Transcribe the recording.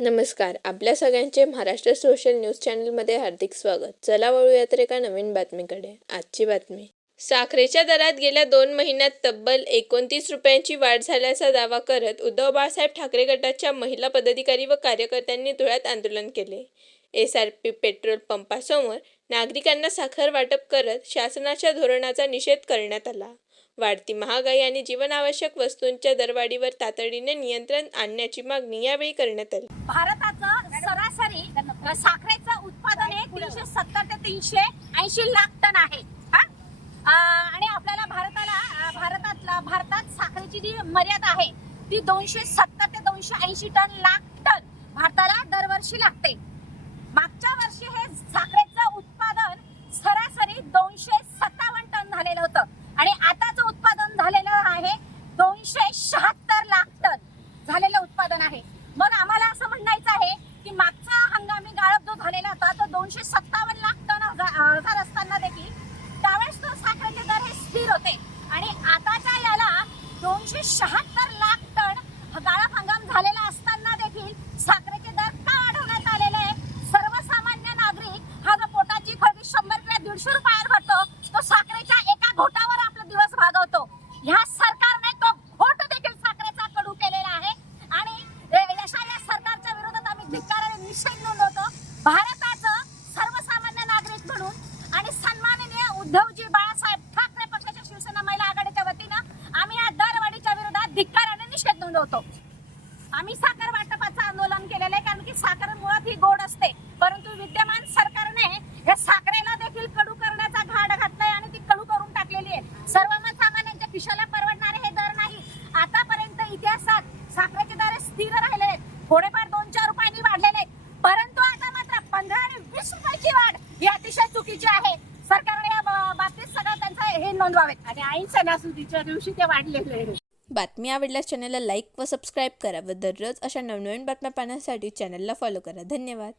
नमस्कार. आपल्या सगळ्यांचे महाराष्ट्र सोशल न्यूज चॅनलमध्ये हार्दिक स्वागत. चला वळूयात एका नवीन बातमीकडे. आजची बातमी. साखरेच्या दरात गेल्या 2 महिन्यात तब्बल 29 रुपयांची वाढ झाल्याचा दावा करत उद्धव बाळासाहेब ठाकरे गटाच्या महिला पदाधिकारी व कार्यकर्त्यांनी धुळ्यात आंदोलन केले. SRP पेट्रोल पंपासमोर नागरिकांना साखर वाटप करत शासनाच्या धोरणाचा निषेध करण्यात आला. वाढती महागाई आणि जीवनावश्यक वस्तूंच्या दरवाढीवर तातडीने नियंत्रण आणण्याची मागणी यावेळी करण्यात आली. भारताचं सरासरी साखरेचं उत्पादन हे 370 ते 380 लाख टन आहे. आणि आपल्याला भारतात साखरेची जी मर्यादा आहे ती 270 ते 280 लाख टन भारताला दरवर्षी लागते. मागच्या वर्षी हे साखरेचं उत्पादन सरासरी 257 टन झालेलं होतं आणि आताचं उत्पादन झालेलं आहे 276 लाख टन झालेलं उत्पादन आहे. मग आम्हाला असं म्हणायचं आहे की मागचा हंगामी गाळप जो झालेला होता तो 257 लाख टन हजार असताना देखील त्यावेळेस तो साखरेचे दर हे स्थिर होते आणि आताच्या याला 276 लाख टन गाळप हंगाम झालेला असताना देखील साखरेचे दर का वाढवण्यात आलेले आहे? सर्वसामान्य नागरिक हा जो पोटाची खळगी 100 किंवा 150 रुपयावर भरतो तो साखरेच्या एका घोटावर आपला दिवस भागवतो. ह्या सरकारने तो घोट देखील साखरेचा कडू केलेला आहे आणि अशा या सरकारच्या विरोधात आम्ही धिक्काराने निषेध नोंदवतो. भारताचं सर्वसामान्य नागरिक म्हणून आणि सन्माननीय उद्धवजी बाळासाहेब ठाकरे पक्षाच्या शिवसेना महिला आघाडीच्या वतीनं आम्ही या दरवाढीच्या विरोधात धिक्काराने निषेध नोंदवतो. आम्ही साखर वाटपाचं आंदोलन केलेलं आहे कारण की साखर मुळात ही गोड असते, परंतु विद्यमान सरकारने या साखरेला देखील कडू करण्याचा घाट घातलाय आणि ती कडू करून टाकलेली आहे. सर्वसामान्यांच्या खिशाला परवडणारे हे दर नाही. आतापर्यंत इतिहासात साखरेचे दर स्थिर राहिलेले आहेत, थोडेफार 2-4 रुपयांनी वाढलेले आहेत, परंतु आता मात्र 15 आणि 20 रुपयाची वाढ ही अतिशय चुकीची आहे. सरकारने या बाबतीत सगळं त्यांचं हे नोंदवावे आणि ऐन सणासुदीच्या दिवशी ते वाढलेले आहे. बातमी आवडल्यास चॅनलला लाईक व सबस्क्राईब करा व दररोज अशा नवनवीन बातम्या पाहण्यासाठी चॅनलला फॉलो करा. धन्यवाद.